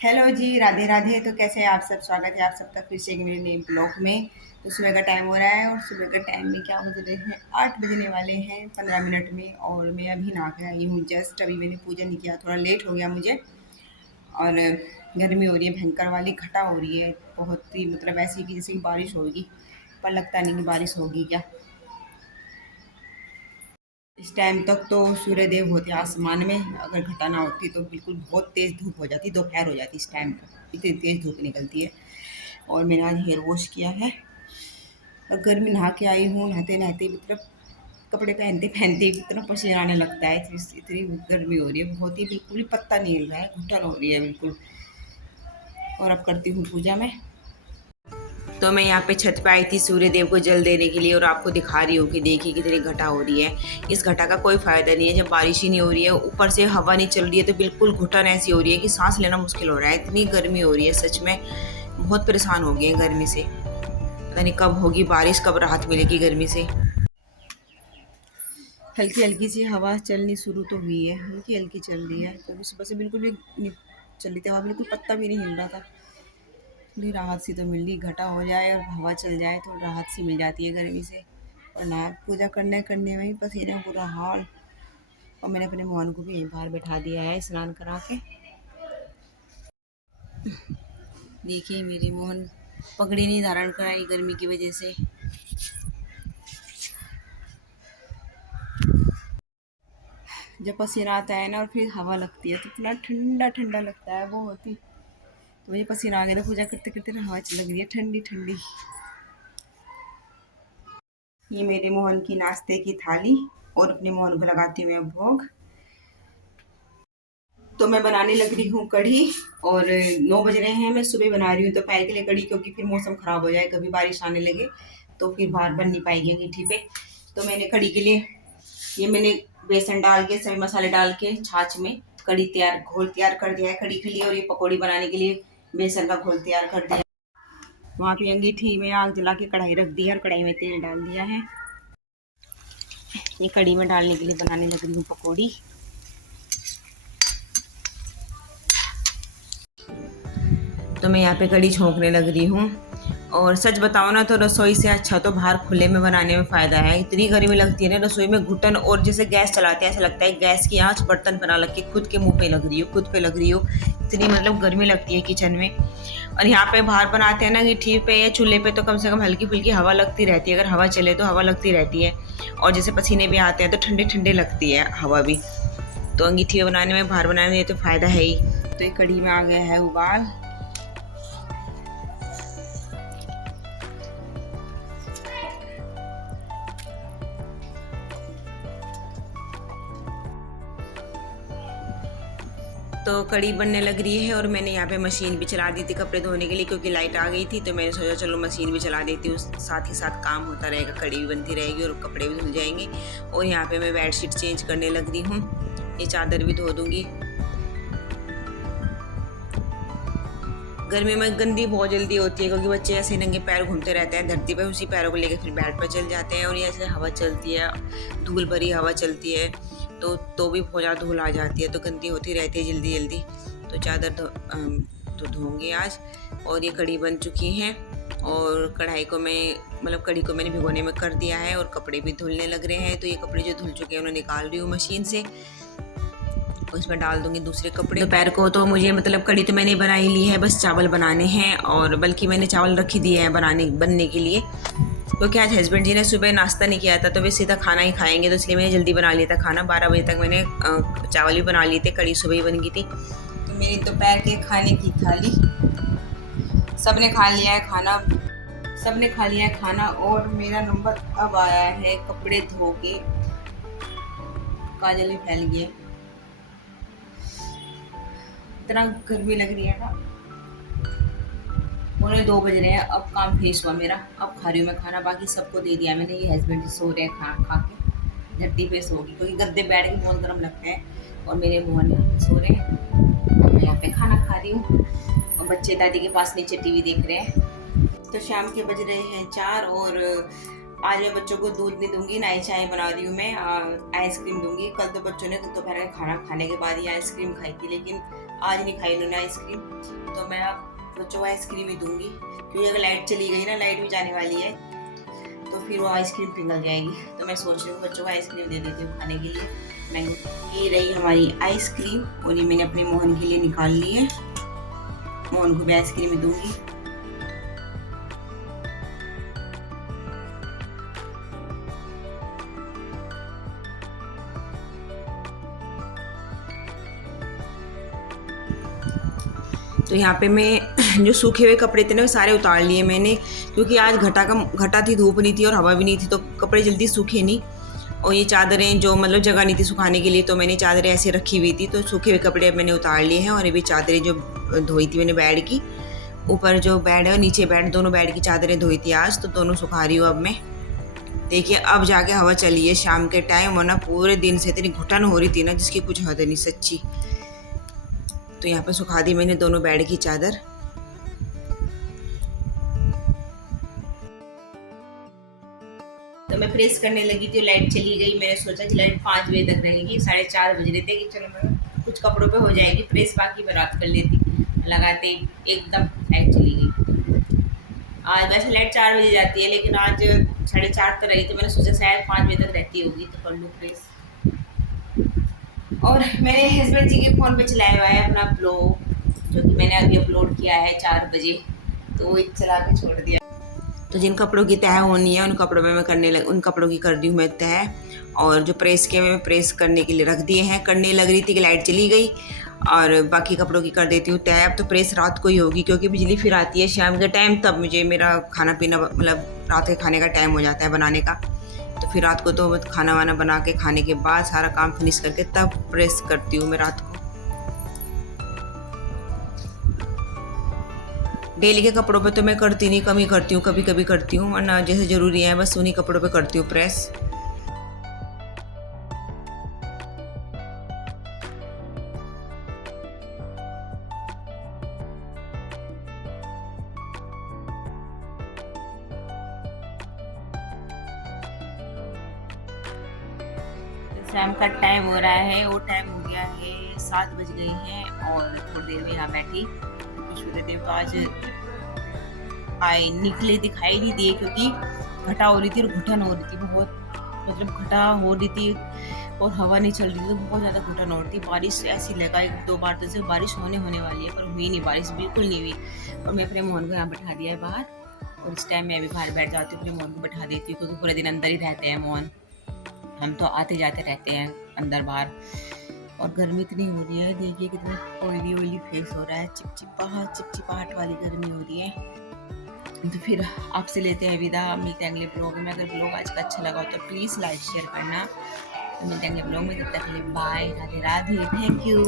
Hello जी, राधे राधे। तो कैसे हैं आप सब? स्वागत है आप सबका फिर से एक मेरे नए ब्लॉग में। तो सुबह का टाइम हो रहा है और सुबह के टाइम में क्या बज रहे हैं, 8 बजने वाले हैं 15 मिनट में। और मैं अभी नहा के आई हूँ जस्ट। अभी मैंने पूजा नहीं किया, थोड़ा लेट हो गया मुझे। और गर्मी हो रही है, भयंकर वाली घटा हो रही है बहुत ही, मतलब ऐसी कि जैसे कि बारिश होगी, पर लगता नहीं कि बारिश होगी क्या। इस टाइम तक तो सूर्यदेव होते आसमान में, अगर घटा ना होती तो बिल्कुल बहुत तेज़ धूप हो जाती, दोपहर हो जाती इस टाइम तक, इतनी तेज़ धूप निकलती है। और मैंने आज हेयर वॉश किया है और गर्मी नहा के आई हूँ। नहाते नहाते मतलब कपड़े पहनते पहनते इतना पसीना आने लगता है, इतनी गर्मी हो रही है बहुत ही, बिल्कुल ही पत्ता नहीं हिल रहा है, घुटन हो रही है बिल्कुल। और अब करती हूँ पूजा मैं। तो मैं यहाँ पे छत पे आई थी सूर्य देव को जल देने के लिए, और आपको दिखा रही हूँ कि देखिए कितनी घटा हो रही है। इस घटा का कोई फायदा नहीं है जब बारिश ही नहीं हो रही है, ऊपर से हवा नहीं चल रही है, तो बिल्कुल घुटन ऐसी हो रही है कि सांस लेना मुश्किल हो रहा है। इतनी गर्मी हो रही है सच में, बहुत परेशान हो गए हैं गर्मी से। पता नहीं कब होगी बारिश, कब राहत मिलेगी गर्मी से। हल्की हल्की सी हवा चलनी शुरू तो हुई है, हल्की हल्की चल रही है, क्योंकि सुबह से बिल्कुल भी नहीं चल रही थी हवा, बिल्कुल पत्ता भी नहीं हिल रहा था। थोड़ी राहत सी तो मिल रही, घटा हो जाए और हवा चल जाए तो राहत सी मिल जाती है गर्मी से। और ना पूजा करने करने में ही पसीने में बुरा हाल। और मैंने अपने मोहन को भी यहीं बाहर बैठा दिया है स्नान करा के। देखिए मेरी मोहन पगड़ी नहीं धारण कराई गर्मी की वजह से। जब पसीना आता है ना और फिर हवा लगती है तो इतना ठंडा ठंडा लगता है बहुत ही। तो मुझे पसीना आ गया था पूजा करते करते ना, हवा लग रही है ठंडी ठंडी। ये मेरे मोहन की नाश्ते की थाली, और अपने मोहन को लगाती हूँ मैं भोग। तो मैं बनाने लग रही हूँ कढ़ी। और 9 बज रहे हैं, मैं सुबह बना रही हूँ दोपहर के लिए कढ़ी, क्योंकि फिर मौसम ख़राब हो जाए, कभी बारिश आने लगे तो फिर बाहर बन नहीं पाएगी अंगीठी पे। तो मैंने कढ़ी के लिए ये मैंने बेसन डाल के सभी मसाले डाल के छाछ में कढ़ी तैयार, घोल तैयार कर दिया है कढ़ी के लिए। और ये पकौड़ी बनाने के लिए बेसन का घोल तैयार कर दिया। वहाँ पे अंगीठी में आग जला के कढ़ाई रख दी है और कढ़ाई में तेल डाल दिया है। ये कढ़ी में डालने के लिए बनाने लग रही हूँ पकौड़ी। तो मैं यहाँ पे कढ़ी छोंकने लग रही हूँ। और सच बताओ ना तो रसोई से अच्छा तो बाहर खुले में बनाने में फ़ायदा है। इतनी गर्मी लगती है ना रसोई में, घुटन, और जैसे गैस चलाते हैं ऐसा लगता है गैस की आँच बर्तन बना लग के खुद के मुंह पे लग रही हो, खुद पे लग रही हो। इतनी मतलब गर्मी लगती है किचन में। और यहाँ पे बाहर बनाते हैं ना अंगीठी पे या चूल्हे पे, तो कम से कम हल्की फुल्की हवा लगती रहती है, अगर हवा चले तो हवा लगती रहती है। और जैसे पसीने भी आते हैं तो ठंडे ठंडे लगती है हवा भी। तो अंगीठी बनाने में, बाहर बनाने में तो फ़ायदा है ही। तो ये कढ़ी में आ गया है उबाल। तो कढ़ी बनने लग रही है, और मैंने यहाँ पे मशीन भी चला दी थी कपड़े धोने के लिए, क्योंकि लाइट आ गई थी। तो मैंने सोचा चलो मशीन भी चला देती हूँ, साथ ही साथ काम होता रहेगा, कढ़ी भी बनती रहेगी और कपड़े भी धुल जाएंगे। और यहाँ पे मैं बेडशीट चेंज करने लग रही हूँ, ये चादर भी धो दूँगी। गर्मी में गंदी बहुत जल्दी होती है, क्योंकि बच्चे ऐसे नंगे पैर घूमते रहते हैं धरती पे, उसी पैरों को लेकर फिर बेड पर चल जाते हैं। और ये ऐसे हवा चलती है, धूल भरी हवा चलती है, तो भी बहुत ज़्यादा धूल आ जाती है, तो गंदी होती रहती है जल्दी जल्दी। तो चादर तो धोंगी आज। और ये कढ़ी बन चुकी है, और कढ़ाई को मैं मतलब कढ़ी को मैंने भिगोने में कर दिया है, और कपड़े भी धुलने लग रहे हैं। तो ये कपड़े जो धुल चुके हैं उन्हें निकाल रही हूँ मशीन से, और इसमें डाल दूंगी दूसरे कपड़े। दोपहर को तो मुझे मतलब कढ़ी तो मैंने बना ही ली है, बस चावल बनाने हैं। और बल्कि मैंने चावल रख ही दिए हैं बनने के लिए, क्योंकि आज हस्बैंड जी ने सुबह नाश्ता नहीं किया था, तो वे सीधा खाना ही खाएंगे, तो इसलिए मैंने जल्दी बना लिया था खाना। 12 बजे तक मैंने चावल भी बना लिए थे, कढ़ी सुबह ही बन गई थी। तो मेरी दोपहर के खाने की थाली, सबने खा लिया है खाना, सबने खा लिया है खाना। और मेरा नंबर अब आया है कपड़े धो के। काजल भी फैल गई है, इतना गर्मी लग रही है ना। 2:45 बज रहे हैं, अब काम फिनिश हुआ मेरा। अब खा रही हूँ मैं खाना, बाकी सबको दे दिया मैंने। ये हस्बैंड सो रहे हैं खाना खा के, झट्टी पे सो गई, क्योंकि गद्दे बैठ के बहुत गर्म लगते हैं। और मेरे मोहन यहाँ पे सो रहे हैं, मैं यहाँ पे खाना खा रही हूँ, और बच्चे दादी के पास नीचे टीवी देख रहे हैं। तो शाम के बज रहे हैं 4, और आज मैं बच्चों को दूध नहीं दूंगी, ना ही चाय बना रही हूँ मैं, आइसक्रीम दूंगी। कल तो बच्चों ने दोपहर का खाना खाने के बाद ही आइसक्रीम खाई थी, लेकिन आज नहीं खाई उन्होंने आइसक्रीम, तो मैं अब बच्चों को आइसक्रीम ही दूंगी, क्योंकि अगर लाइट चली गई ना, लाइट भी जाने वाली है, तो फिर वो आइसक्रीम पिघल जाएगी। तो मैं सोच रही हूँ बच्चों को आइसक्रीम दे देती हूँ खाने के लिए। नहीं, ये रही हमारी आइसक्रीम और ये मैंने अपने मोहन के लिए निकाल ली है। मोहन को भी आइसक्रीम ही दूंगी। तो यहाँ पे मैं जो सूखे हुए कपड़े थे ना वो सारे उतार लिए मैंने, क्योंकि आज घटा थी, धूप नहीं थी और हवा भी नहीं थी, तो कपड़े जल्दी सूखे नहीं। और ये चादरें जो मतलब जगह नहीं थी सुखाने के लिए, तो मैंने चादरें ऐसे रखी हुई थी, तो सूखे हुए कपड़े मैंने उतार लिए हैं। और ये भी चादरें जो धोई थी मैंने बेड की, ऊपर जो बेड है और नीचे बेड, दोनों बेड की चादरें धोई थी आज, तो दोनों सुखा रही हूँ अब मैं। देखिए अब जाके हवा चली है शाम के टाइम, वरना पूरे दिन से इतनी घुटन हो रही थी ना जिसकी कुछ हद नहीं सच्ची। तो यहाँ पे सुखा दी मैंने दोनों बेड की चादर। तो मैं प्रेस करने लगी थी, लाइट चली गई। मैंने सोचा कि लाइट 5 बजे तक रहेगी, 4:30 बज रहे थे कि चलो मैं कुछ कपड़ों पे हो जाएगी प्रेस, बाकी मैं रात कर लेती। लगाते एकदम लाइट चली गई। आज वैसे लाइट 4 बजे जाती है, लेकिन आज 4:30 तो रही, तो मैंने सोचा शायद 5 बजे तक रहती होगी तो कर लूँ प्रेस। और मेरे हस्बैंड जी के फ़ोन पे चलाया हुआ है अपना ब्लॉग, जो कि मैंने अभी अपलोड किया है 4 बजे, तो वो चला के छोड़ दिया। तो जिन कपड़ों की तह होनी है उन कपड़ों में मैं उन कपड़ों की कर दी हूँ मैं तह, और जो प्रेस किए मैं प्रेस करने के लिए रख दिए हैं। करने लग रही थी कि लाइट चली गई, और बाकी कपड़ों की कर देती हूँ तह। अब तो प्रेस रात को ही होगी, क्योंकि बिजली फिर आती है शाम के टाइम, तब मुझे मेरा खाना पीना मतलब रात के खाने का टाइम हो जाता है बनाने का। तो फिर रात को तो खाना वाना बना के खाने के बाद सारा काम फिनिश करके तब प्रेस करती हूँ मैं रात को। डेली के कपड़ों पे तो मैं करती नहीं, कम ही करती हूँ, कभी कभी करती हूँ, वरना जैसे ज़रूरी है बस उन्हीं कपड़ों पे करती हूँ प्रेस। शाम का टाइम हो रहा है, वो टाइम हो गया है 7 बज गए हैं, और थोड़ी देर में यहाँ बैठी कुछ देर तो आज आए निकले दिखाई नहीं दिए, क्योंकि घटा हो रही थी और घुटन हो रही थी बहुत, मतलब घटा हो रही थी और हवा नहीं चल रही थी, तो बहुत ज़्यादा घुटन हो रही थी। बारिश ऐसी लगा 1-2 बार तो जैसे बारिश होने वाली है, पर हुई नहीं, बारिश बिल्कुल नहीं हुई। और मैं अपने मोहन को यहाँ बैठा दिया है बाहर, और इस टाइम मैं भी बाहर बैठ जाती हूँ, अपने मोहन को बैठा देती हूँ, क्योंकि पूरे दिन अंदर ही रहते हैं मोहन, हम तो आते जाते रहते हैं अंदर बाहर। और गर्मी इतनी हो रही है, देखिए कितना ऑयली फेस हो रहा है, चिपचिपाहट वाली गर्मी हो रही है। तो फिर आपसे लेते हैं विदा, मिलते हैं अगले ब्लॉग में। अगर ब्लॉग आज का अच्छा लगा हो तो प्लीज़ लाइक शेयर करना। तो मिलते हैं अगले ब्लॉग में, तब तक के लिए bye, Radhe Radhe, thank you.